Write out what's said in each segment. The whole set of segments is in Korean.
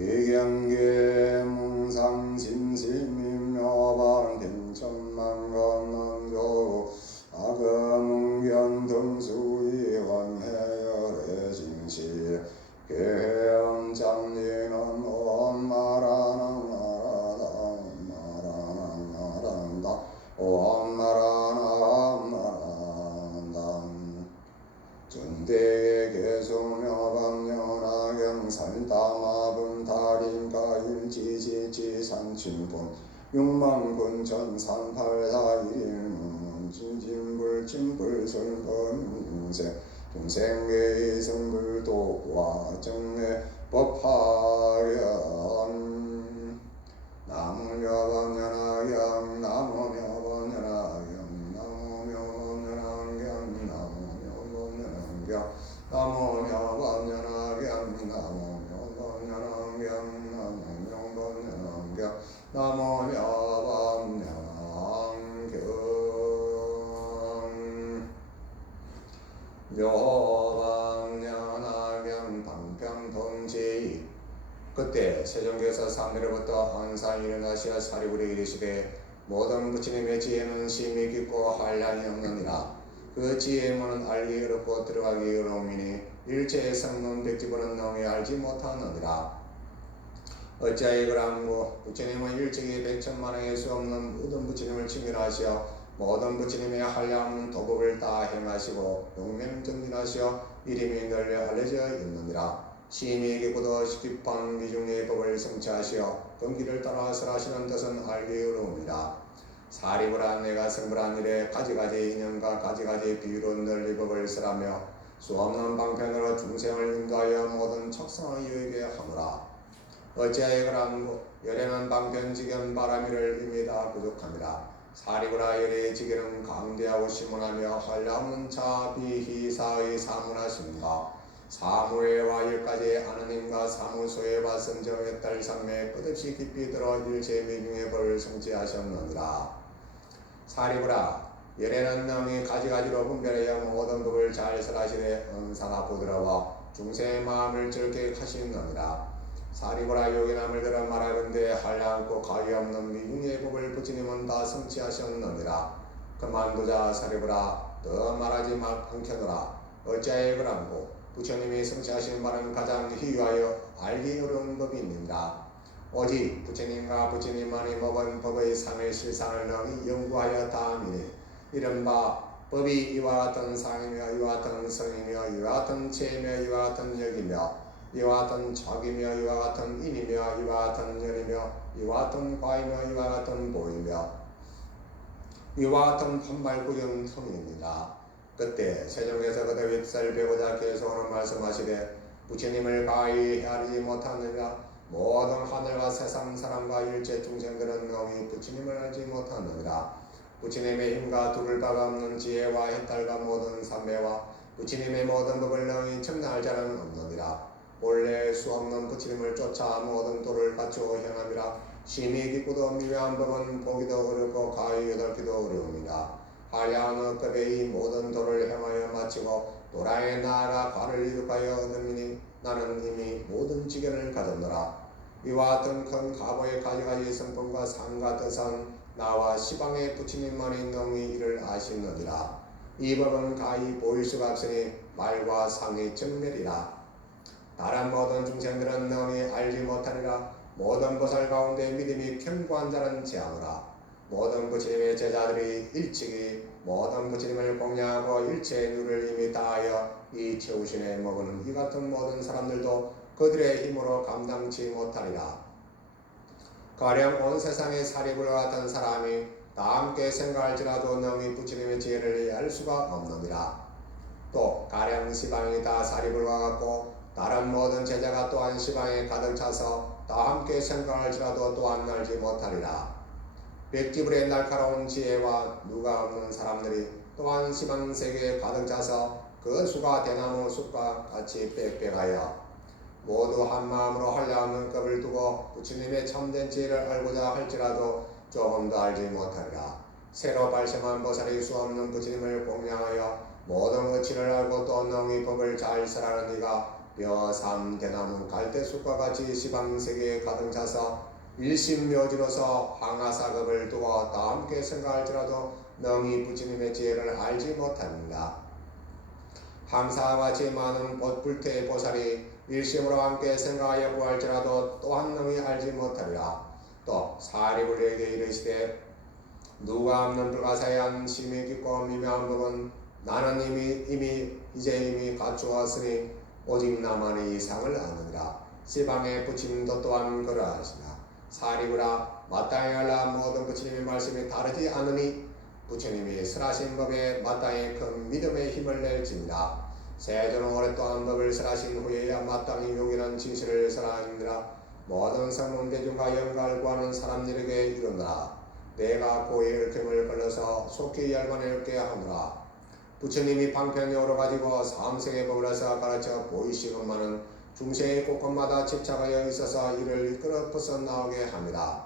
이경계 몽상심심이묘방 갱천만건남조 아금웅견 등수이원해열의 징시 계엄장리는 엄마라나마라다 엄마라나마라다 전대의 개소묘방연하경 살다마분 달인가일지지지 산친분 육망군천산팔사일문 진진불진불설건세 중생의 성불도와 정례 법화련 나무묘방연하경 나무묘방연하경 나무묘방연하경 나무묘방연하경 나무묘방연하경 나무묘방연하경 나무묘방연하경 나무묘방연하경 묘방연하경 방평동지. 그때 세종께서 삼내로부터 항상 일어나시어 사리부리 이르시되 모든 부처님의 지혜는 심히 깊고 한량이 없느니라. 그 지혜문은 알기 어렵고 들어가기 어려움이니 일체의 성문 백지보는 능히 알지 못하느니라. 어찌하여 그러한고 부처님은 일찍이 백천만왕의 수 없는 모든 부처님을 칭견하시어 모든 부처님의 한량 도법을 다 행하시고 용맹정진하시어 이름이 널려 알려져 있느니라. 심히 깊고도 깊은 미중의 법을 성취하시어 금기를 따라 설하시는 뜻은 알기 어려움이라. 사리부라 내가 성불한 일에 가지가지 인연과 가지가지 비유로 널리 법을 설하며 수없는 방편으로 중생을 인도하여 모든 척성을 이루게 하노라. 어찌하여 그러한고 열애는 방편지견 바람이를 이미 다 부족함이라. 사리부라 열애의 지견은 강대하고 심원하며 한량없는 자 비희사의 사문하심과 사무회와 일까지 하느님과 사무소회와 성정의 딸 상매에 끝없이 깊이 들어 일체 미중의 법을 성취하셨느니라. 사리부라 열애는 능히 가지가지로 분별하여 모든 법을 잘 설하시되 언사가 부드러워 중생의 마음을 즐게 하시느니라. 사리부라 요긴함을 들어 말하건대 한량없고 가위 없는 미중의 법을 부처님은 다 성취하셨느니라. 그만두자 사리부라 더 말하지 않겠노라. 어찌하여 그러한고 부처님이 성취하신 바는 가장 희유하여 알기 어려운 법이니라. 오직 부처님과 부처님만이 먹은 법의 상의 실상을 능히 연구하여 다함이니 이른바 법이 이와 같은 상이며 이와 같은 성이며 이와 같은 체이며 이와 같은 역이며 이와 같은 척이며 이와 같은 인이며 이와 같은 연이며 이와 같은 과이며 이와 같은 보이며 이와 같은 판말구경 통입니다. 그때 세종께서 그대 윗살 배우자 계속으로 말씀하시되 부처님을 가히 헤아리지 못하느니라. 모든 하늘과 세상 사람과 일체 중생들은 능히 부처님을 알지 못하느니라. 부처님의 힘과 두를 바가 없는 지혜와 해탈과 모든 삼매와 부처님의 모든 법을 능히 청량할 자는 없느니라. 본래 수없는 부처님을 쫓아 모든 도를 갖추어 행함이라. 심히 깊고도 미묘한 법은 보기도 어렵고 가히 여덟기도 어려움이라. 한량의 급의 이 모든 도를 행하여 마치고 도라에 나아가 과를 이룩하여 얻음이니 나는 이미 모든 지견을 가졌노라. 이와 같은 큰 가보의 가지가지 성품과 상과 뜻은 나와 시방의 부처님만이 능히 이를 아시느니라. 이 법은 가히 보일 수가 없으니 말과 상의 정멸이라. 다른 모든 중생들은 능히 알지 못하니라. 모든 보살 가운데 믿음이 견고한 자는 제하노라. 모든 부처님의 제자들이 일찍이 모든 부처님을 공양하고 일체의 누를 이미 다하여 이 최우신에 먹은 이 같은 모든 사람들도 그들의 힘으로 감당치 못하리라. 가령 온 세상의 사리불과 같은 사람이 다 함께 생각할지라도 능히 부처님의 지혜를 이해할 수가 없느니라. 또 가령 시방이 다 사리불과 같고 다른 모든 제자가 또한 시방에 가득 차서 다 함께 생각할지라도 또한 알지 못하리라. 백지불의 날카로운 지혜와 누가 없는 사람들이 또한 시방세계에 가득 차서 그 수가 대나무 숲과 같이 빽빽하여 모두 한마음으로 한량없는 겁을 두고 부처님의 참된 지혜를 알고자 할지라도 조금도 알지 못하리라. 새로 발생한 보살이 수없는 부처님을 공양하여 모든 의치를 알고 또 능히 법을 잘 설하는 이가 여 삼대나무 갈대숲과 같이 시방세계에 가득 차서 일심묘지로서 항하사급을 두고 다 함께 생각할지라도 능히 부처님의 지혜를 알지 못합니다. 항사와 같이 많은 불태의 보살이 일심으로 함께 생각하여 구할지라도 또한 능히 알지 못하리라. 또 사리불에게 이르시되 누가 없는 불가사의한 심히 깊고 미묘한 법은 나는 이미 갖추었으니 오직 나만이 이상을 아느니라. 시방의 부처님도 또한 그러하시나 사리불아 마땅히 알라. 모든 부처님의 말씀이 다르지 않으니 부처님이 설하신 법에 마땅히 큰 믿음의 힘을 낼지니라. 세존은 오랫동안 법을 설하신 후에야 마땅히 용이한 진실을 설하니라. 모든 성문대중과 연가를 구하는 사람들에게 이르노라. 내가 고의 얽힘을 걸러서 속히 열반을 얻게 하노라. 부처님이 방편이 오러가지고 삼세의 법을 해서 가르쳐 보이시건만은 중세의 곳곳마다 집착하여 있어서 이를 이끌어 벗어나오게 합니다.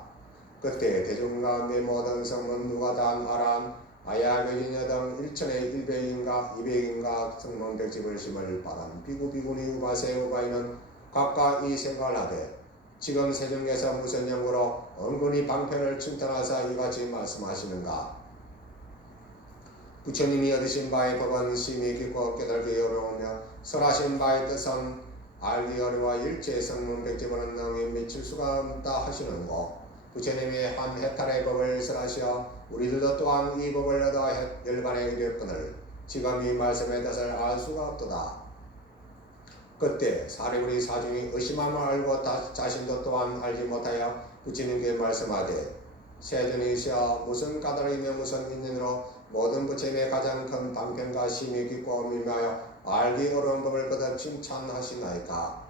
그때 대중 가운데 모든 성문 누가 다 말한 아야교진여 등 1천의 100인가 200인가 성문 백집을 심을 바란 비구비구니 우바세 우바이는 각각 이 생각을 하되 지금 세종께서 무슨 연구로 은근히 방편을 칭찬하사 이같이 말씀하시는가. 부처님이 얻으신 바의 법은 심히 깊고 깨달기 어려우며 설하신 바의 뜻은 알기 어려워 일체 성문 백집은 능히 미칠 수가 없다 하시는고. 부처님이 한 해탈의 법을 설하시어 우리들도 또한 이 법을 얻어 열반에 이르거늘 지금 이 말씀의 뜻을 알 수가 없도다. 그때 사리불이 사중이 의심함을 알고 자신도 또한 알지 못하여 부처님께 말씀하되 세존이시여 무슨 까닭이며 무슨 인연으로 모든 부처님의 가장 큰 방편과 심히 깊고 미묘하여 알기 어려운 법을 거듭 칭찬하시나이까.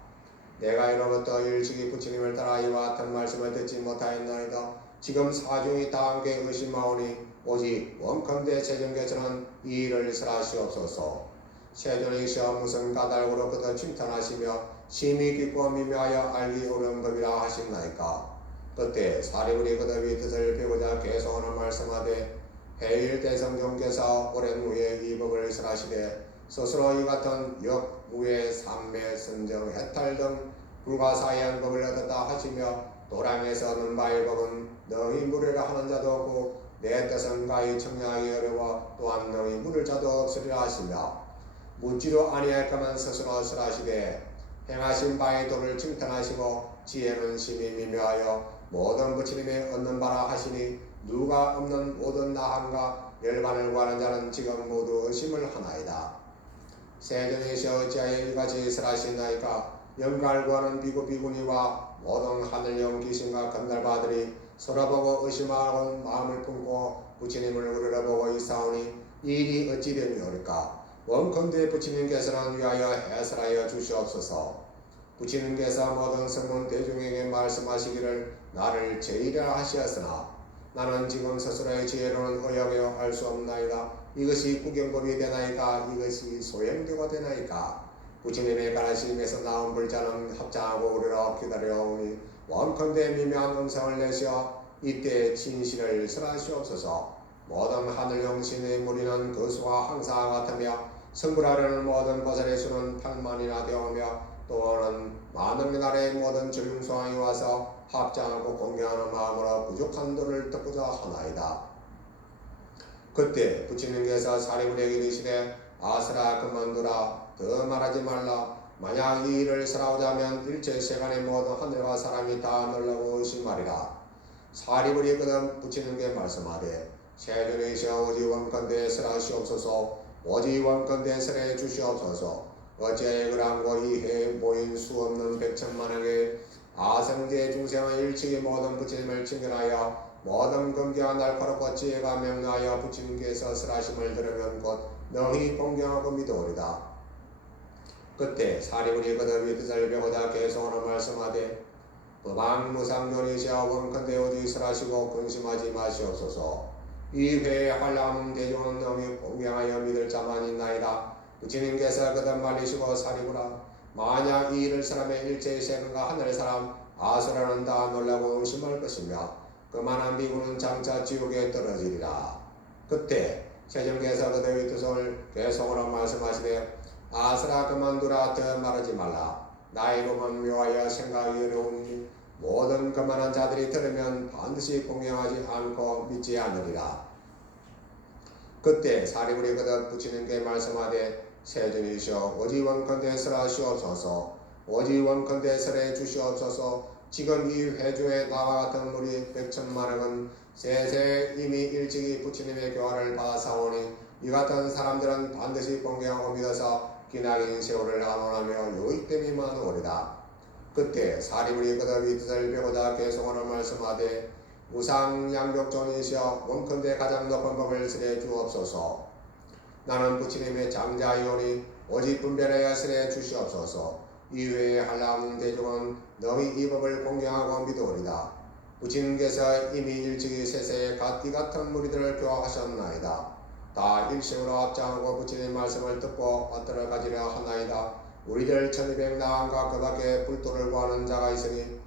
내가 이로부터 일찍이 부처님을 따라 이와 같은 말씀을 듣지 못하였나이다. 지금 사중이 다 함께 의심하오니 오직 원컨대 세존께서는 이 일을 설하시옵소서. 세존이시여 무슨 까닭으로 그도 칭찬하시며 심히 깊고 미묘하여 알기 어려운 법이라 하시나이까. 그때 사리불이 그도 이 뜻을 배우자 계속하는 말씀하되 해일대성종께서 오랜 후에 이 법을 설하시되 스스로 이 같은 역무예 삼매 선정 해탈 등 불가사의한 법을 얻었다 하시며 도량에서 얻는 바의 법은 능히 물으려 하는 자도 없고 내 뜻은 가히 청량하기 어려워 또한 능히 물을 자도 없으리라 하시며 묻지도 아니할까만 스스로 설하시되 행하신 바의 도를 칭찬하시고 지혜는 심히 미묘하여 모든 부처님의 얻는 바라 하시니 누가 없는 모든 나함과 열반을 구하는 자는 지금 모두 의심을 하나이다. 세존이시여 어찌하여 이같이 설하시나이까. 영가를 구하는 비구비구니와 모든 하늘영 귀신과 건달바들이 서로 보고 의심하는 마음을 품고 부처님을 우러러보고 있사오니 이 일이 어찌 됨이오리까. 원컨대 부처님께서는 위하여 해설하여 주시옵소서. 부처님께서 모든 성문 대중에게 말씀하시기를 나를 제의라 하시었으나 나는 지금 스스로의 지혜로는 의역하여 알 수 없나이다. 이것이 구경법이 되나이까. 이것이 소행되고 되나이까. 부처님의 가르침에서 나온 불자는 합장하고 우러러 기다려오니 원컨대 미묘한 음성을 내시어 이때 진실을 설하시옵소서. 모든 하늘용 신의 무리는 그 수가 항상 같으며 성불하려는 모든 보살의 수는 8만이나 되오며 또는 많은 나라의 모든 전륜소왕이 와서 합장하고 공경하는 마음으로 부족한 도를 덮고자 하나이다. 그때 부처님께서 사리불에게 이르시되 아스라 그만두라. 더 말하지 말라. 만약 이 일을 설하고자면 일체 세간의 모든 하늘과 사람이 다 놀라고 의심하리라. 사리불이 그다음 부처님께 말씀하되 세존이시여 오직 원컨대 설하시옵소서. 오직 원컨대 설해 주시옵소서. 어째 그랑고 이해 모인 수 없는 백천만에게 아성제 중생은 일찍이 모든 부처님을 칭견하여 모든 금경한 날카롭고 지혜가 명료하여 부처님께서 설하심을 들으면 곧 능히 공경하고 믿어오리다. 그때 사리불이 거듭 이 뜻을 배우자 계속하는 말씀하되 법왕무상존이시여 원컨대 오직 설하시고 근심하지 마시옵소서. 이 회에 한량한 대중은 능히 공경하여 믿을 자만 있나이다. 부처님께서 거듭 말리시고 사리불아 만약 이 일을 설하면 일체의 세간과 하늘사람 아수라는 다 놀라고 의심할 것이며 그만한 비구는 장차 지옥에 떨어지리라. 그때 세종께서 그들의 뜻을 계속으로 말씀하시되 아스라 그만두라 더 말하지 말라. 나의 법은 묘하여 생각이 어려우니 모든 그만한 자들이 들으면 반드시 공경하지 않고 믿지 않으리라. 그때 사리불이 거듭 부치는께 말씀하되 세존이시여 오직 원컨대 설하시옵소서. 오직 원컨대 설해 주시옵소서. 지금 이 회주에 나와 같은 무리 100,000만원은 세세 이미 일찍이 부처님의 교화를 받아사오니 이 같은 사람들은 반드시 공경하고 믿어서 기나긴 세월을 안원하며 유익됨이만 오리다. 그때 사리불이 거듭 이 뜻을 배우자 계속하는 말씀하되 우상 양벽존이시여 원컨대 가장 높은 법을 설해 주옵소서. 나는 부처님의 장자이오니 오직 분별하여 설해 주시옵소서. 이외에 한람 대중은 너희 이 법을 공경하고 믿으리다. 부처님께서 이미 일찍이 세세에 이 같은 무리들을 교화하셨나이다. 다 일심으로 합장하고 부처님 말씀을 듣고 받들어 가지려 하나이다. 우리들 1200나왕과 그 밖에 불도를 구하는 자가 있으니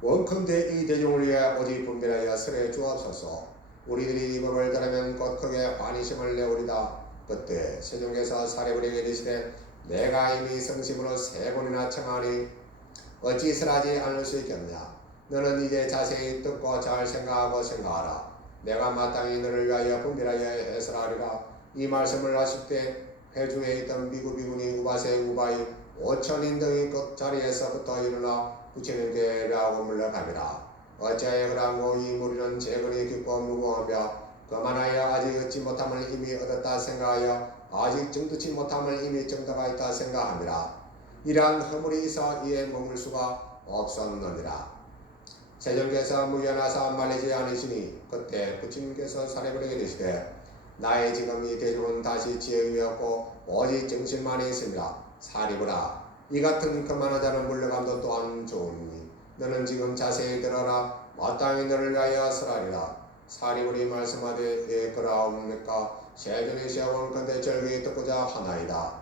원컨대 이 대중을 위해 오직 분별하여 설해 주옵소서. 우리들이 이 법을 들으면 곧 크게 환희심을 내오리다. 그때 세종께서 사리불에게 이르시되 내가 이미 성심으로 3번이나 청하니 어찌 설하지 않을 수 있겠느냐. 너는 이제 자세히 듣고 잘 생각하라. 내가 마땅히 너를 위하여 분별하여 해설하리라. 이 말씀을 하실 때 회중에 있던 비구비구니 우바세 우바이 5,000인 등이 그 자리에서부터 일어나 부처님께 배하고 물러가니라. 어찌하여 그러고 이 무리는 재근이 깊고 무거우며 그만하여 아직 얻지 못함을 이미 얻었다 생각하여 아직 정득치 못함을 이미 정득하 있다 생각함이라. 이러한 허물이 있어 이에 머물 수가 없었느니라. 세종께서 무견하사 말리지 않으시니 그때 부처님께서 사리불에게 이르시되 나의 지금 이 대중은 다시 지혜가 없고 오직 정신만이 있습니다. 사리불아, 이 같은 그만한 자는 물러감도 또한 좋으니 너는 지금 자세히 들어라. 마땅히 너를 위하여 설하리라. 사리불이 말씀하되 예 그라옵니까. 세존이시여 원컨대 절기 듣고자 하나이다.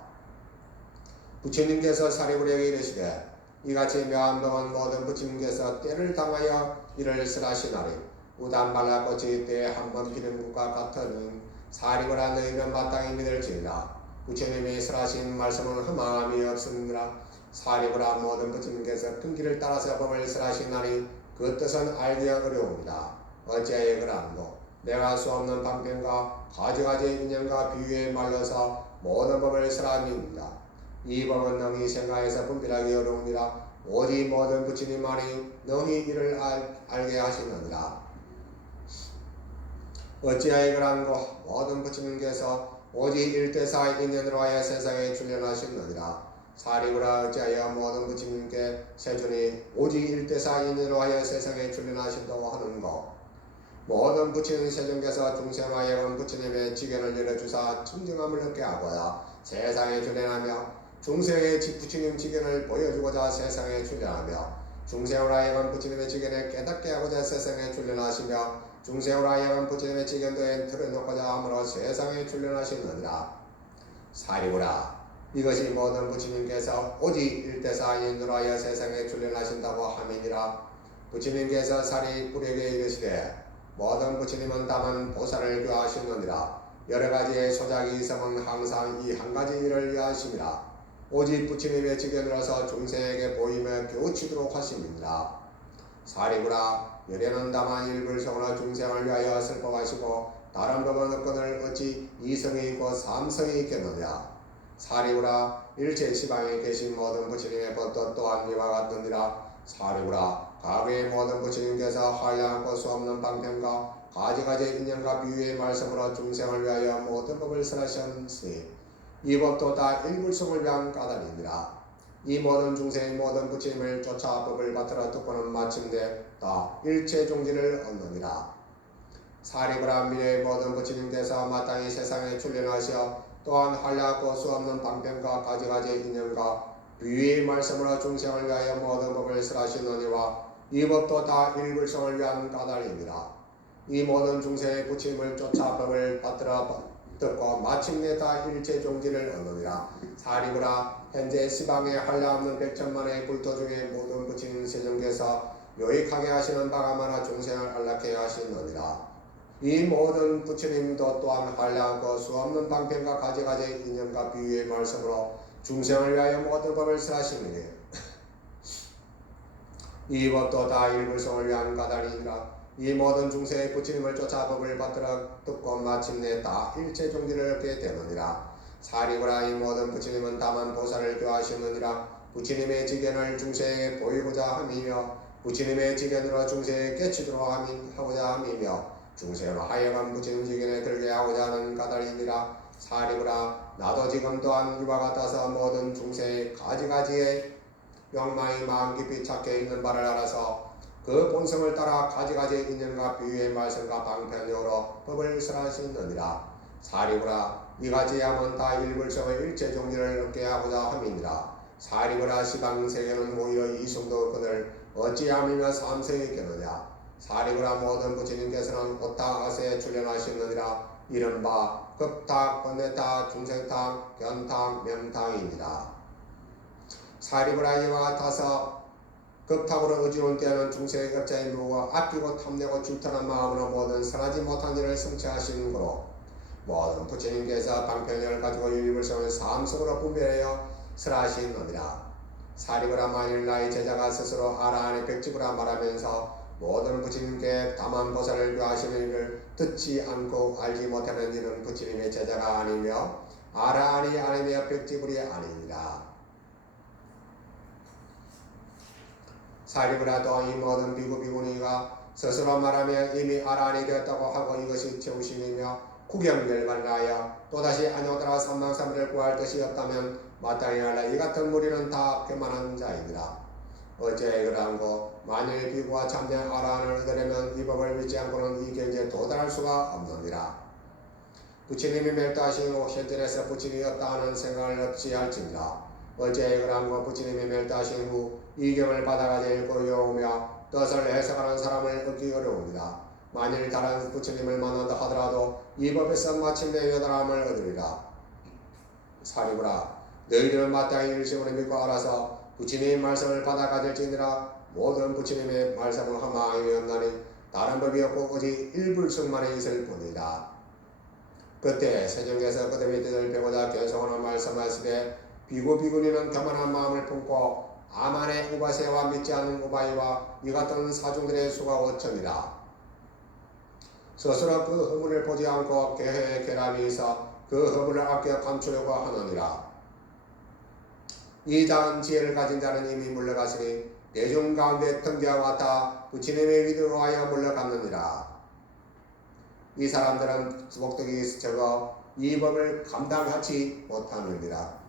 부처님께서 사리불에게 이르시되 이같이 묘한 법은 모든 부처님께서 때를 당하여 이를 설하시나니 우단발라꽃이 때에 한번 피는 것과 같으니 사리불아 너희는 마땅히 믿을지니라. 부처님이 설하신 말씀은 흠함이 없으니라. 사리불아 모든 부처님께서 큰 길을 따라서 법을 설하시나니 그 뜻은 알기가 어려웁니다. 어찌하여 그러한고 내가 수 없는 방편과 가지가지 인연과 비유에 말려서 모든 법을 설함입니다. 이 법은 능히 생각해서 분별하기 어려우니라. 오직 모든 부처님만이 능히 이를 알게 하시느니라. 어찌하여 그러한고 모든 부처님께서 오직 일대사 인연으로 하여 세상에 출현하셨느니라. 사리불아 어찌하여 모든 부처님께 세존이 오직 일대사 인연으로 하여 세상에 출현하신다고 하는고. 모든 부처님 세존께서 중생하여금 부처님의 지견을 열어주사 청정함을 얻게 하고야 세상에 출현하며 중생의 부처님 지견을 보여주고자 세상에 출현하며 중생으로 하여금 부처님의 지견을 깨닫게 하고자 세상에 출현하시며 중생으로 하여금 부처님의 지견도에 틀어놓고자 함으로 세상에 출현하시느니라. 사리불아, 이것이 모든 부처님께서 오직 일대사 인연으로 하여 세상에 출현하신다고 함이니라. 부처님께서 사리불에게 이르시되 모든 부처님은 다만 보살을 교하시느니라. 여러가지의 소작이 있으면 항상 이 한 가지 일을 위하심이라. 오직 부처님의 지견으로서 중생에게 보이며 교치도록 하심이니라. 사리불아, 열애는 다만 일불성으로 중생을 위하여 슬퍼하시고 다른 법은 없거늘 어찌 이성이 있고 삼성이 있겠느냐. 사리불아, 일체 시방에 계신 모든 부처님의 법도 또한 이와 같느니라. 사리불아, 과거의 모든 부처님께서 한량할 수 없는 방편과 가지가지 인연과 비유의 말씀으로 중생을 위하여 모든 법을 설하셨으니 이 법도 다 일불성을 위한 까닭이니라. 이 모든 중생의 모든 부처님을 쫓아 법을 받들어 듣고는 마침내 다 일체 종지를 얻느니라. 사리불아, 미래의 모든 부처님께서 마땅히 세상에 출현하시어 또한 한량할 수 없는 방편과 가지가지 인연과 비유의 말씀으로 중생을 위하여 모든 법을 설하시느니와 이 법도 다 일불성을 위한 까닭이니라. 이 모든 중생의 부처님을 쫓아 법을 받들어 듣고 마침내 다 일체 종지를 얻느니라. 사리불아, 현재 시방에 한량없는 100,000만의 불도 중에 모든 부처님 세종께서 요익하게 하시는 바가 많아 중생을 안락케 하시느니라. 이 모든 부처님도 또한 한량하고 수없는 방편과 가지가지 인연과 비유의 말씀으로 중생을 위하여 모든 법을 설하시느니 이 법도 다 일불성을 위한 까닭이니라. 이 모든 중생의 부처님을 쫓아 법을 받들어 듣고 마침내 다 일체 종지를 얻게 되느니라. 사리구나. 이 모든 부처님은 다만 보살을 교하시느니라. 부처님의 지견을 중생에게 보이고자 함이며 부처님의 지견으로 중생에게 깨치도록 하고자 함이며 중생으로 하여간 부처님 지견에 들게 하고자 하는 까닭이니라. 사리구나. 나도 지금 또한 이와 같아서 모든 중생의 가지가지의 욕망이 마음 깊이 착해 있는 바를 알아서 그 본성을 따라 가지가지 인연과 비유의 말씀과 방편으로 법을 설하시느니라. 사리구나. 이같이 함은 다 일불성의 일체 종지를 얻게 하고자 함이니라. 사리구나. 시방세계는 오히려 이승도 그늘 어찌함이며 삼성이 있겠느냐. 사리구나. 모든 부처님께서는 오타아세에 출연하시느니라. 이른바 급탁, 번뇌탁, 중생탁, 견탁, 명탁이니라. 사리구나. 이와 같아서 급탁으로 의지할 때는 중생의 업자의 무고 아끼고 탐내고 줄타는 마음으로 모든 선하지 못한 일을 성취하시는 거로 모든 부처님께서 방편을 가지고 일불성을 삶속으로 분별하여 설하시느니라. 사리구나. 만일 나의 제자가 스스로 아라한의 백지구라 말하면서 모든 부처님께 다만 보살을 교하시는 일을 듣지 않고 알지 못하는 이는 부처님의 제자가 아니며 아라한이 아니며 백지불이 아니니라. 사리구나. 또 이 모든 비구 비구니가 스스로 말하며 이미 아라한이 되었다고 하고 이것이 최우심이며 구경열반을 하여 또다시 안녕따라 삼망삼비를 구할 뜻이 없다면 마땅히 알라. 이 같은 무리는 다 교만한 자이니라. 어째 그러한고 만일 비구와 참된 아라한을 얻으려면 이 법을 믿지 않고는 이 경지에 도달할 수가 없느니라. 부처님이 멸도하신 후 현존에서 부처님이 없다 하는 생각을 없이 할지니라. 어째 그러한고 부처님이 멸도하신 후 이경을 받아가지 읽고 외우며 뜻을 해석하는 사람을 얻기 어려웁니다. 만일 다른 부처님을 만난다 하더라도 이 법에서 마침내 여달함을 얻으리라. 사리구나. 너희들은 마땅히 일심으로 믿고 알아서 부처님의 말씀을 받아 가질지니라. 모든 부처님의 말씀은 허망이 없나니 다른 법이 없고 오직 일불성만이 있을 뿐이다. 그때 세종께서 그들의 뜻을 배우자 견성하는 말씀하시되 비구 비구니는 교만한 마음을 품고 아만의 우바세와 믿지 않는 우바이와 이 같은 사중들의 수가 5천이라. 스스로 그 허물을 보지 않고 계획에 결함이 있어 그 허물을 아껴 감추려고 하느니라. 이 작은 지혜를 가진 자는 이미 물러갔으니 대중 가운데 등대와 같아 부처님의 위대로 하여 물러갔느니라. 이 사람들은 복덕이 적어 이 법을 감당하지 못하느니라.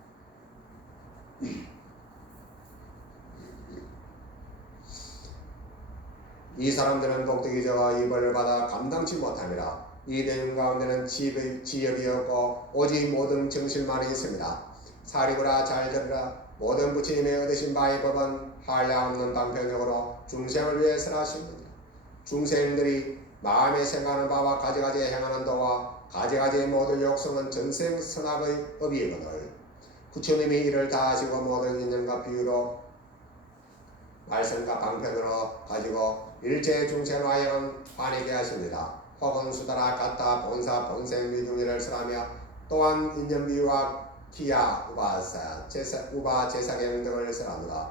이 사람들은 복덕이 적어 이 법을 받아 감당치 못함이라. 이 대중 가운데는 지역이 없고 오직 모든 정신만이 있습니다. 사리구나. 잘 들으라. 모든 부처님의 얻으신 바의 법은 한량없는 방편적으로 중생을 위해 설하십니다. 중생들이 마음에 생각하는 바와 가지가지 행하는 도와 가지가지 모든 욕성은 전생 선악의 업이거늘 부처님이 이를 다하시고 모든 인연과 비유로 말씀과 방편으로 가지고 일체 중생으로 하여금 화내게 하십니다. 혹은 수다라 같다 본사 본생 미중이를 설하며 또한 인연비유와 기야 우바 제사경 등을 설합니다.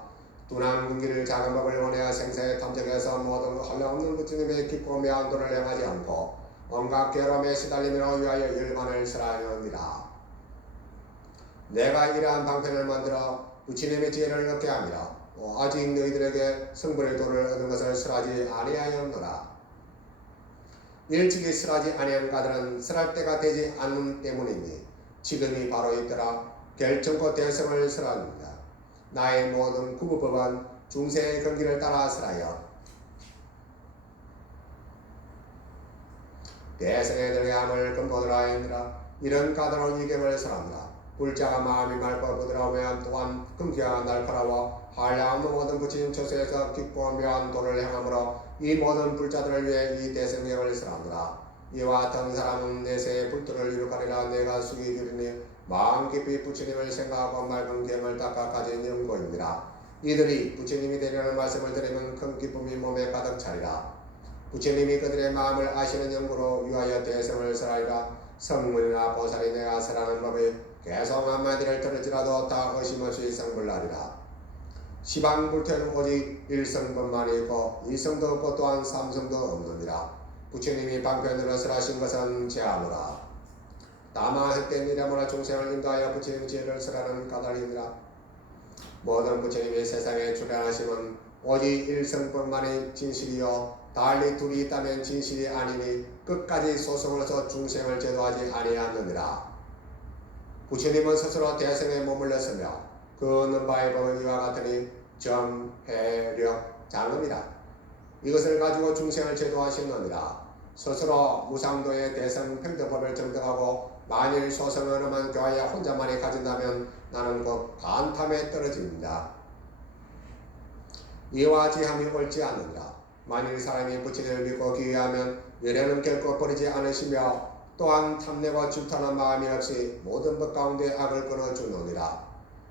둔한 근기를 작은 법을 원하여 생사에 탐적해서 모든 한량없는 부처님의 깊고 묘한 도를 행하지 않고 온갖 괴로움에 시달림으로 위하여 열반을 설하느니라. 내가 이러한 방편을 만들어 부처님의 지혜를 얻게 함이라. 아직 너희들에게 성불의 도를 얻은 것을 설하지 아니하였노라. 일찍이 설하지 아니한 가들은 설할 때가 되지 않는 때문이니 지금이 바로 있더라. 결정코 대성을 설합니다. 나의 모든 구부법은 중생의 경기를 따라 설하여 대성에 들게 함을 근본으로 하였느라. 이런 까다로운 이경을 설합니다. 불자가 마음이 맑고 부드러우면 또한 금기가 날카로워 한량없는 모든 부처님 처소에서 깊고 묘한 도를 행함으로 이 모든 불자들을 위해 이 대성경을 설합니다. 이와 같은 사람은 내세의 불도를 이룩하리라. 내가 숙이 주리니 마음 깊이 부처님을 생각하고 맑은 경을 닦아 가진 연고입니다. 이들이 부처님이 되려는 말씀을 들으면 큰 기쁨이 몸에 가득 차리라. 부처님이 그들의 마음을 아시는 연구로 위하여 대성을 설하리라. 성문이나 보살이 내가 설하는 법이 개성 한마디를 들을지라도 다 의심없이 성불하리라. 시방불퇴는 오직 일성법만이 있고 일성도 없고 또한 삼성도 없느니라. 부처님이 방편으로 설하신 것은 제하노라. 다만 헛된 이름으로 중생을 인도하여 부처님 지혜를 설하는 까닭이니라. 모든 부처님이 세상에 출현하심은 오직 일성법만이 진실이요 달리 둘이 있다면 진실이 아니니 끝까지 소승으로서 중생을 제도하지 아니하느니라. 부처님은 스스로 대성에 머물렀으며 그는 바의 법은 이와 같으니 정, 해, 력, 장음이라. 이것을 가지고 중생을 제도하시느니라. 스스로 무상도의 대성 평등법을 정득하고 만일 소승으로만 교하여 혼자만이 가진다면 나는 곧 반탐에 떨어집니다. 이와 지함이 옳지 않느니라. 만일 사람이 부처님을 믿고 기회하면 미래는 결코 버리지 않으시며 또한 탐내고 질투하는 마음이 없이 모든 법 가운데 악을 끊어주느니라.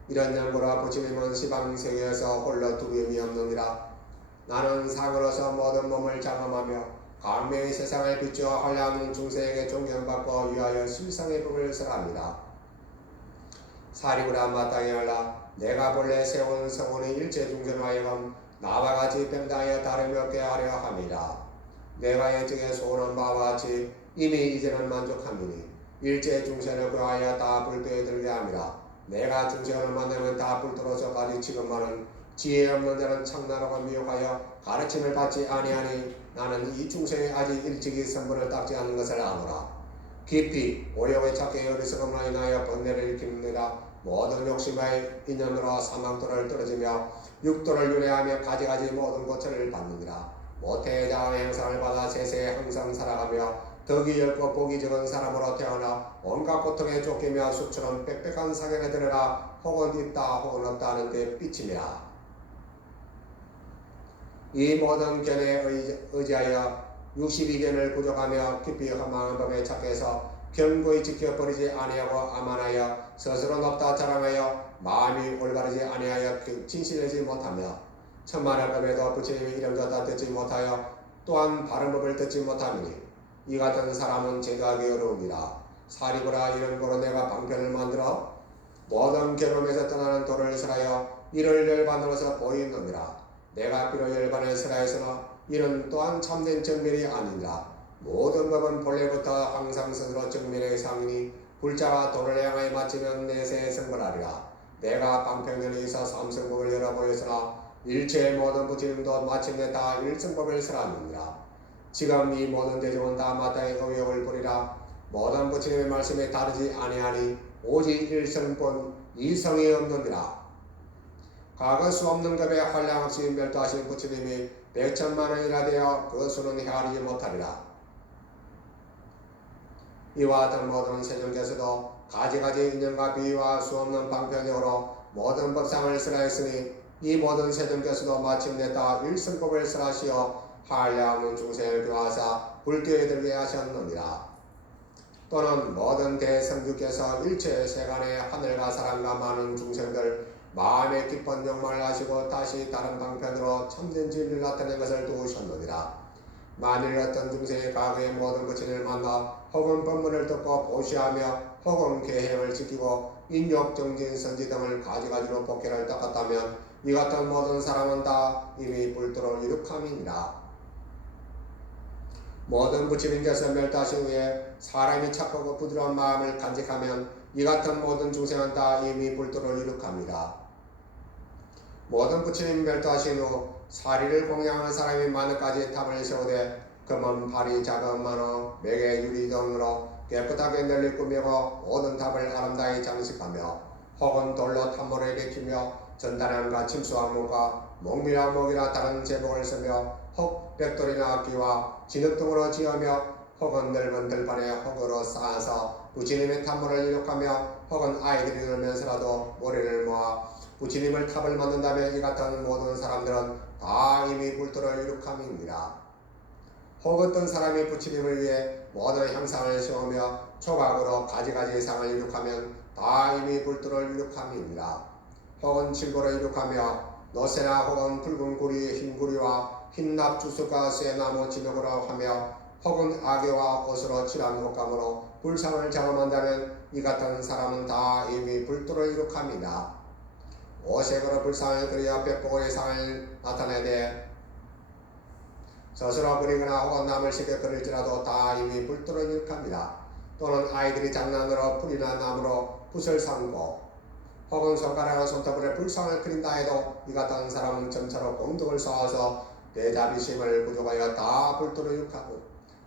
이런 연구로 부처님은 시방세계에서 홀로 두려움이 없느니라. 나는 상으로서 모든 몸을 장엄하며 광명의 세상을 비추어 한량하는 중생에게 존경받고 위하여 실상의 법을 설합니다. 사리구라 마땅히 하라. 내가 본래 세운 성원의 일체 중생을 하여금 나와 같이 병당하여 다름이 없게 하려 함이라. 내가 예정에 소원한 바와 같이 이미 이제는 만족함이니 일체 중생을 구하여 다 불도에 들게 함이라. 내가 중생을 만나면 다 불도로서까지 지금만은 지혜 없는 자는 창나라고 미혹하여 가르침을 받지 아니하니 나는 이 중생이 아직 일찍이 선물을 닦지 않는 것을 아노라. 깊이 오욕의 착각의 어리석음으로 인하여 번뇌를 일으킵니다. 모든 욕심의 인연으로 사망도를 떨어지며 육도를 윤회하며 가지가지 모든 고초를 받느니라. 모태의 자아의 형상을 받아 세세에 항상 살아가며 덕이 넓고 복이 적은 사람으로 태어나 온갖 고통에 쫓기며 수처럼 빽빽한 상행에 들어라. 혹은 있다 혹은 없다 하는데 삐침이라. 이 모든 견해에 의지하여 62견을 부족하며 깊이 험한 법에 착해서 견고히 지켜버리지 아니하고 아만하여 스스로 높다 자랑하여 마음이 올바르지 아니하여 진실하지 못하며 천만의 법에도 부처님의 이름도 다 듣지 못하여 또한 바른 법을 듣지 못하니 이 같은 사람은 제거하기 어려우니라. 사리구라. 이런 거로 내가 방편을 만들어 모든 괴로움에서 떠나는 도를 설하여 이를 열반으로서 보이느니라. 내가 비록 열반을 설하였으나 이는 또한 참된 정면이 아니니라. 모든 법은 본래부터 항상 스스로 정면의 상이니 불자가 도를 향하여 마치면 내세에 성불하리라. 내가 방편전에 있어 삼성법을 열어 보였으나 일체의 모든 부처님도 마침내 다 일성법을 설하느니라. 지금 이 모든 대중은 다 마땅히 의욕을 부리라. 모든 부처님의 말씀에 다르지 아니하니 오직 일성뿐 이성이 없느니라. 과거 수 없는 급에 한량없이 멸도하신 부처님이 100천만원이나 되어 그 수는 헤아리지 못하리라. 이와 같은 모든 세종께서도 가지가지 인연과 비유와 수 없는 방편적으로 모든 법상을 설하였으니 이 모든 세종께서도 마침내 다 일성법을 설하시어 한량없는 중생을 교하사 불교에 들게 하셨느니라. 또는 모든 대성주께서 일체 세간의 하늘과 사람과 많은 중생들 마음의 깊은 욕망을 하시고 다시 다른 방편으로 참된 진리를 나타낸 것을 도우셨느니라. 만일 어떤 중생이 과거의 모든 부처님을 만나 혹은 법문을 듣고 보시하며 혹은 계행을 지키고 인욕, 정진, 선지 등을 가지가지로 복회를 닦았다면 이 같은 모든 사람은 다 이미 불도를 이룩함이니라. 모든 부처님께서 멸도하신 후에 사람이 착하고 부드러운 마음을 간직하면 이 같은 모든 중생은 다 이미 불도를 이룩합니다. 모든 부처님 멸도하신 후 사리를 공양하는 사람이 만원까지 탑을 세우되 금은 발이 작은 만원, 맥의 유리 등으로 깨끗하게 널리 꾸미고 모든 탑을 아름다이 장식하며 혹은 돌로 탑모를 일으키며 전단함과 침수왕목과 목미나 목이나 다른 제목을 쓰며 혹 백돌이나 기와 진흙 등으로 지으며 혹은 넓은 들판에 흙으로 쌓아서 부처님의 탑모를 이룩하며 혹은 아이들이 놀면서라도 모래를 모아 부처님을 탑을 만든다면 이 같은 모든 사람들은 다 이미 불도를 이룩함입니다. 혹 어떤 사람이 부처님을 위해 모든 형상을 세우며 초각으로 가지가지 상을 이룩하면 다 이미 불도를 이룩함입니다. 혹은 칠고로 이룩하며 노새나 혹은 붉은 구리, 흰 구리와 흰납 주스가 쇠나무 진흙으로 하며 혹은 악의와 옷으로 칠한 옷감으로 불상을 작업한다면 이 같은 사람은 다 이미 불도를 이룩합니다. 오색으로 불상을 그리어 벽보의 상을 나타내되 스스로 그리거나 혹은 남을 시켜 그릴지라도 다 이미 불도를 이룩합니다. 또는 아이들이 장난으로 풀이나 나무로 붓을 삼고 혹은 손가락으로 손톱으로 불상을 그린다 해도 이 같은 사람은 점차로 공덕을 쌓아서 대자비심을 부족하여 다 불도를 이룩하고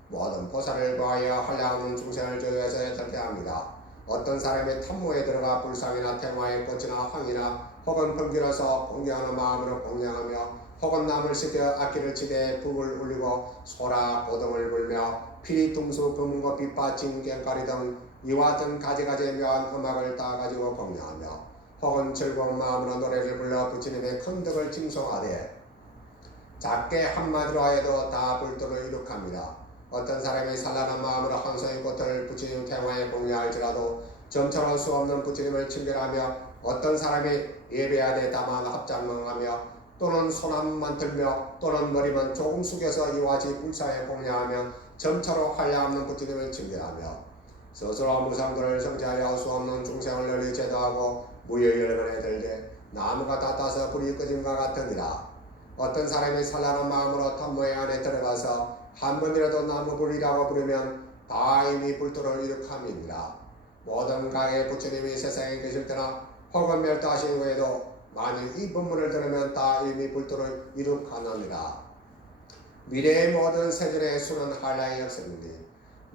모든 보살을 구하여 한량없는 중생을 저주해서 애탈케 합니다. 어떤 사람이 탐모에 들어가 불상이나 태마의 꽃이나 황이나 혹은 번기로서 공경하는 마음으로 공양하며 혹은 남을 시켜 악기를 치되 북을 울리고 소라 고등을 불며 피리 둥수 금고 빛바 진경가리 등 이와 같은 가지가지의 묘한 음악을 따가지고 공양하며 혹은 즐거운 마음으로 노래를 불러 부처님의 큰 덕을 징송하되 작게 한마디로 하여도 다 불도를 이룩합니다. 어떤 사람이 산란한 마음으로 한 송이 꽃을 부처님 태화에 공양할지라도 점처럼 수없는 부처님을 칭견하며 어떤 사람이 예배하되 다만 합장명하며 또는 손안만 들며 또는 머리만 조금 숙여서 이와 같이 불사에 공양하면 점차로 한량없는 부처님을 칭견하며 스스로 무상도를 성취하여 수없는 중생을 널리 제도하고 무여열건에 들되 나무가 다 따서 불이 꺼짐과 같으니라. 어떤 사람이 산란한 마음으로 탐모의 안에 들어가서 한 번이라도 나무불이라고 부르면 다 이미 불도를 이룩함이니라. 모든 가의 부처님이 세상에 계실 때나 혹은 멸도하신 후에도 만일 이 법문을 들으면 다 이미 불도를 이룩하느니라. 미래의 모든 세절의 수는 한량이 없으니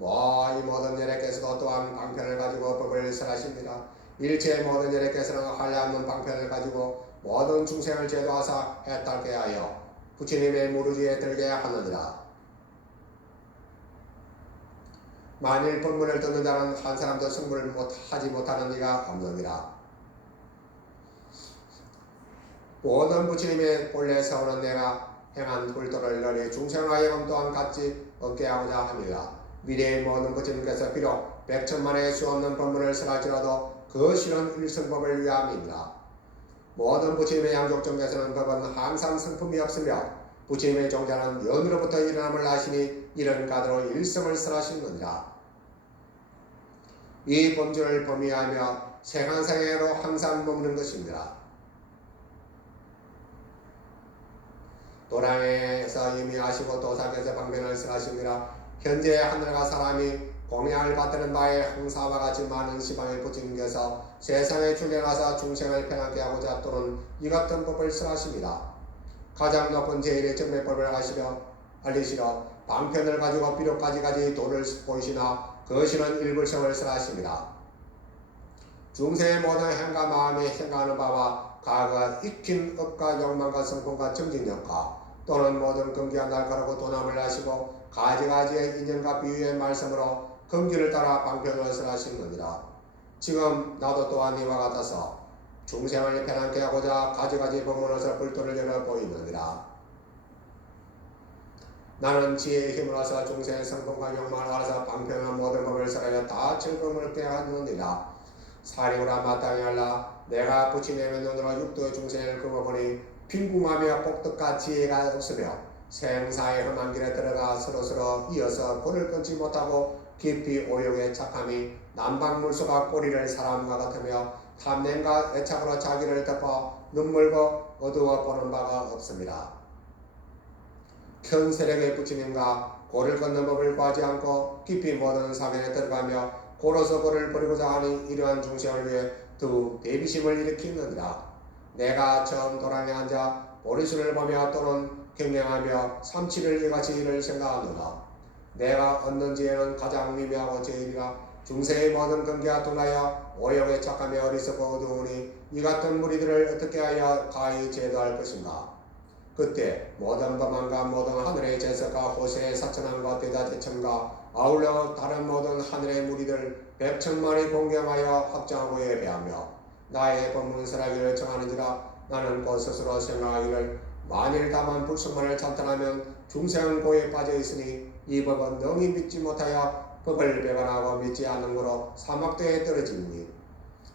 이 모든 여래께서도 또한 방편을 가지고 법을 설하십니다. 일체의 모든 여래께서는 한량없는 방편을 가지고 모든 중생을 제도하사 해탈게 하여 부처님의 무르지에 들게 하느니라. 만일 법문을 듣는 자는 한 사람도 승부를 하지 못하는 이가 없느니라. 모든 부처님의 본래 서원은 내가 행한 불도를 널리 중생하여금 또한 같이 얻게 하고자 합니다. 미래의 모든 부처님께서 비록 백천만의 수없는 법문을 설할지라도 그 실은 일승법을 위함이니라. 모든 부처님의 양족정에서는 법은 항상 성품이 없으며 부처님의 종자는 연으로부터 일어남을 하시니 이런 가드로 일성을 설하시느니라. 이 범주를 범위하며 생한생애로 항상 머무는 것입니다. 도량에서 이미 하시고 도사께서 방편을 설하십니다. 현재 하늘과 사람이 공양을 받드는 바에 항사와 같이 많은 시방의 부처님께서 세상에 출현하사 중생을 편하게 하고자 또는 이 같은 법을 설하십니다. 가장 높은 제1의 정매법을 하시려 알리시러 방편을 가지고 비록 가지가지 도를 보이시나 그것이는 일불성을 설하십니다. 중생의 모든 행과 마음이 행하는 바와 과거 익힌 업과 욕망과 성품과 정직력과 또는 모든 금기와 날카롭고 도남을 하시고 가지가지의 인연과 비유의 말씀으로 금기를 따라 방편을 설하시느니라. 지금 나도 또한 이와 같아서 중생을 편안케 하고자 가지가지 법문에서 불도를 열어 보이느니라. 나는 지혜의 힘으로서 중생의 성품과 욕망을 알아서 방편한 모든 법을 설하여 다 즐거움을 깨하느니라. 사리우라 마땅히 알라. 내가 부처님의 눈으로 육도의 중생을 그어보니 빈궁하며 복덕과 지혜가 없으며 생사의 험한 길에 들어가 서로서로 이어서 골을 끊지 못하고 깊이 오욕에 착함이 남방물소가 꼬리를 사람과 같으며 탐냄과 애착으로 자기를 덮어 눈물고 어두워 보는 바가 없습니다. 큰 세력의 부처님과 골을 걷는 법을 구하지 않고 깊이 모든 사견에 들어가며 고로서 골을 버리고자 하니 이러한 중생을 위해 더욱 대비심을 일으키느니라. 내가 처음 도량에 앉아 보리수를 보며 또는 경영하며 삼치를 이같이 일을 생각하노라. 내가 얻는 지혜는 가장 미묘하고 제일이라. 중생의 모든 근기와 둔하여 오욕에 착하며 어리석고 어두우니 이 같은 무리들을 어떻게 하여 가히 제도할 것인가. 그때 모든 범한과 모든 하늘의 제석과 호세의 사천함과 대다제천과 아울러 다른 모든 하늘의 무리들 백천만이 공경하여 합장하고 예배하며 나의 법문설하기를 청하는지라. 나는 곧 스스로 생각하기를 만일 다만 불성만을 찬탄하면 중생은 고에 빠져있으니 이 법은 능히 믿지 못하여 법을 배반하고 믿지 않는 거로 사막도에 떨어지니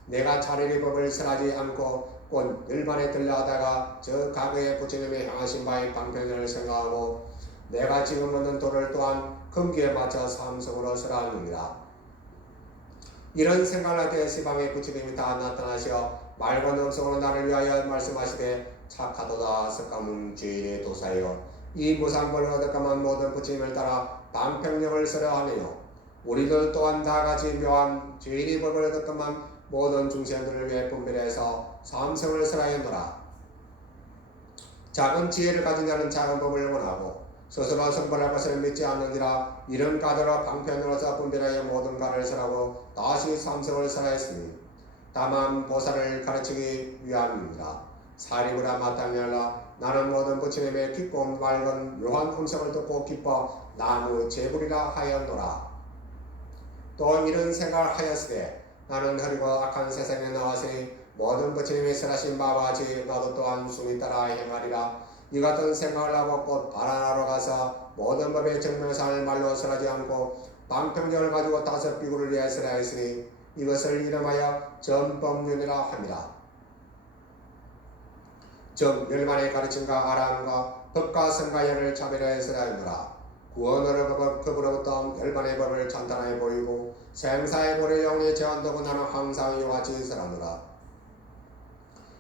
내가 차라리 법을 설하지 않고 곧 열반에 들려하다가 저 과거의 부처님이 향하신 바의 방편을 생각하고 내가 지금 얻는 도를 또한 금기에 맞춰 삼성으로 설하느니라. 이런 생각을 할 때 시방의 부처님이 다 나타나시어 말과 음성으로 나를 위하여 말씀하시되 착하도다 석가문 죄인의 도사여 이 무상벌을 얻을까만 모든 부처님을 따라 방평령을 쓰려 하며 우리들 또한 다같이 묘한 죄인의 법을 얻을까만 모든 중생들을 위해 분별해서 삼성을 설하였노라. 작은 지혜를 가진 자는 작은 법을 원하고 스스로 성불할 것을 믿지 않느니라. 이런 까다로 방편으로서 분별하여 모든 가를 설하고 다시 삼성을 설하였으니 다만 보살을 가르치기 위함이니라. 사리부라 마땅히 하라. 나는 모든 부처님의 깊고 맑은 묘한 음성을 듣고 기뻐 나무 제불이라 하였노라. 또 이런 생각을 하였으되 나는 흐리고 악한 세상에 나왔으니 모든 부처님이 설하신 바와 같이 나도 또한 숨이 따라 행하리라. 이 같은 생각을 하고 곧 바라나로 가서 모든 법의 정명상을 말로 설하지 않고 방평정을 가지고 5 비구를 위해 설하였으니 이것을 이름하여 전법륜이라 합니다. 즉 멸만의 가르침과 아람과 법과 성가연을 차별하여 설하였노라. 구원으로 법으로부터 멸만의 법을 찬탄하여 보이고 생사의 보를 영원히 제한두고 나는 항상 이와 같이 설하노라.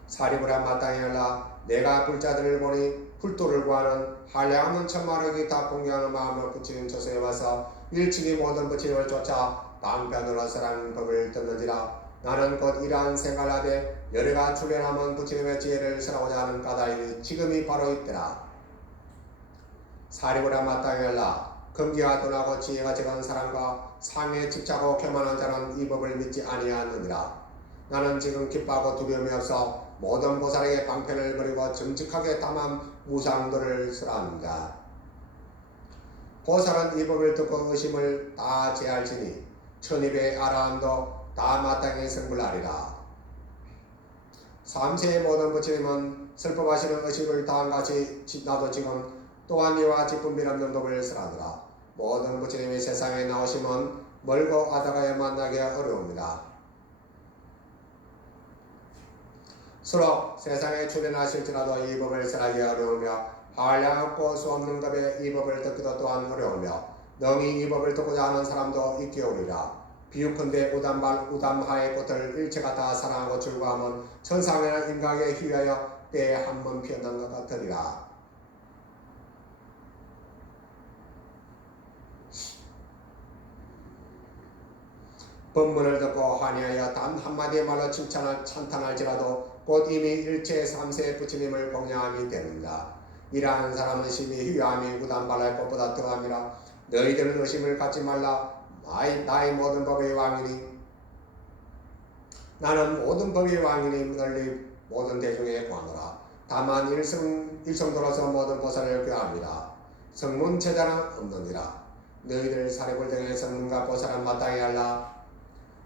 사리부라 마땅히 하라. 내가 불자들을 보니 불도를 구하는 한량없는 천만억이 다 공경하는 마음으로 부처님 처소에 와서 일찍이 모든 부처님을 쫓아 방편으로 설한 법을 듣는지라. 나는 곧 이러한 생각을 하되 여러가 출현하면 부처님의 지혜를 설하고자 하는 까닭이 지금이 바로 있더라. 사리부라 마땅히 하라. 금기가 둔하고 지혜가 적은 사람과 상에 집착하고 교만한 자는 이 법을 믿지 아니하느니라. 나는 지금 기뻐하고 두려움이 없어 모든 보살에게 방편을 버리고 정직하게 다만 무상도를 설합니다. 보살은 이 법을 듣고 의심을 다 제할지니 천입의 아라함도 다 마땅히 성불하리라. 삼세의 모든 부처님은 설법하시는 의식을 다음같이 나도 지금 또한 이와 같이 분별 없는 법을 설하더라. 모든 부처님이 세상에 나오시면 멀고 아다가에 만나기 어려웁니다. 수록 세상에 출현하실지라도 이 법을 설하기 어려우며 한량없고 수없는 법에 이 법을 듣기도 또한 어려우며 능히 이 법을 듣고자 하는 사람도 있기오리라. 비유컨대 우담하의 꽃을 일체가 다 사랑하고 즐거워하면 천상이나 인각에 휘하여 때에 한 번 피어난 것 같으리라. 법문을 듣고 환희하여 단 한마디의 말로 찬탄할지라도 곧 이미 일체 3세의 부처님을 공양함이 됩니다. 이러한 사람은 심히 휘함이 우담발랄 것보다 더함이라. 너희들은 의심을 갖지 말라. 나의 모든 법의 왕이니 나는 모든 법의 왕이니 널리 모든 대중에 구하노라. 다만 일성도로서 모든 보살을 구합니다. 성문 제자는 없느니라. 너희들 사리불 등의 성문과 보살은 마땅히 하라.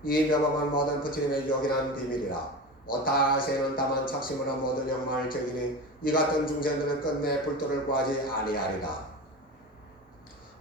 이 묘법은 모든 부처님의 요긴한 비밀이라. 오타세는 다만 착심으로 모든 영망을 적이니 이 같은 중생들은 끝내 불도를 구하지 아니하리라.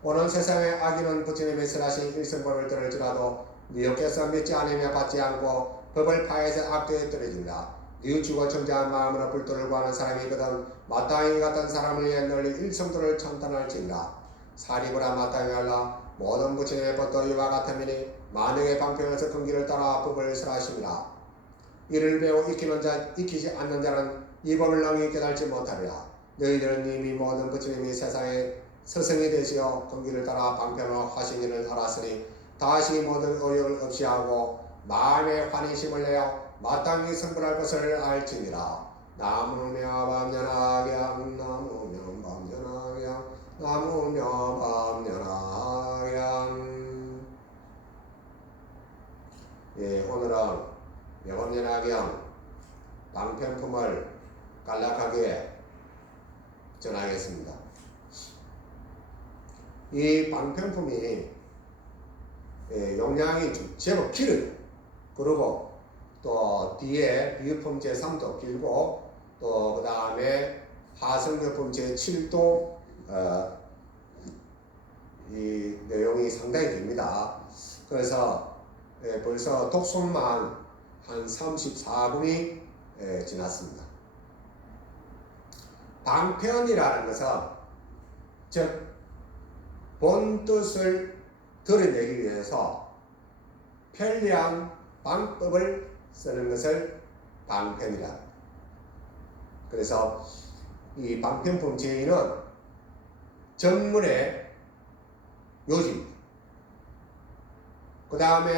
오는 세상의 악인은 부처님이 설하신 일성법을 들을지라도 미혹해서 믿지 않으며 받지 않고 법을 파해서 악도에 떨어진다. 뉘우치고 정자한 마음으로 불도를 구하는 사람이거든 마땅히 같은 사람을 위해 널리 일성도를 찬탄할지니라. 사리부라 마땅히 하라. 모든 부처님의 법도 이와 같으니 만능의 방편에서 근기를 따라 법을 설하십니다. 이를 배워 익히지 않는 자는 이 법을 능히 깨달지 못하리라. 너희들은 이미 모든 부처님이 세상에 스승이 되시어 근기를 따라 방편으로 하신 일을 알았으니 다시 모든 의욕을 없이 하고 마음의 환희심을 내어 마땅히 성불할 것을 알지니라. 나무며 밤연하경 나무며 밤연하경 나무며 밤연하경. 예, 오늘은 명엄연하경 방편품을 간략하게 전하겠습니다. 이 방편품이 용량이 제법 길어요. 그리고 또 뒤에 비유품 제3도 길고 또 그 다음에 하성교품 제7도 이 내용이 상당히 깁니다. 그래서 벌써 독송만 한 34분이 지났습니다. 방편이라는 것은 즉 본뜻을 드러내기 위해서 편리한 방법을 쓰는 것을 방편이라 합니다. 그래서 이 방편품 제의는 전문의 요지입니다. 그 다음에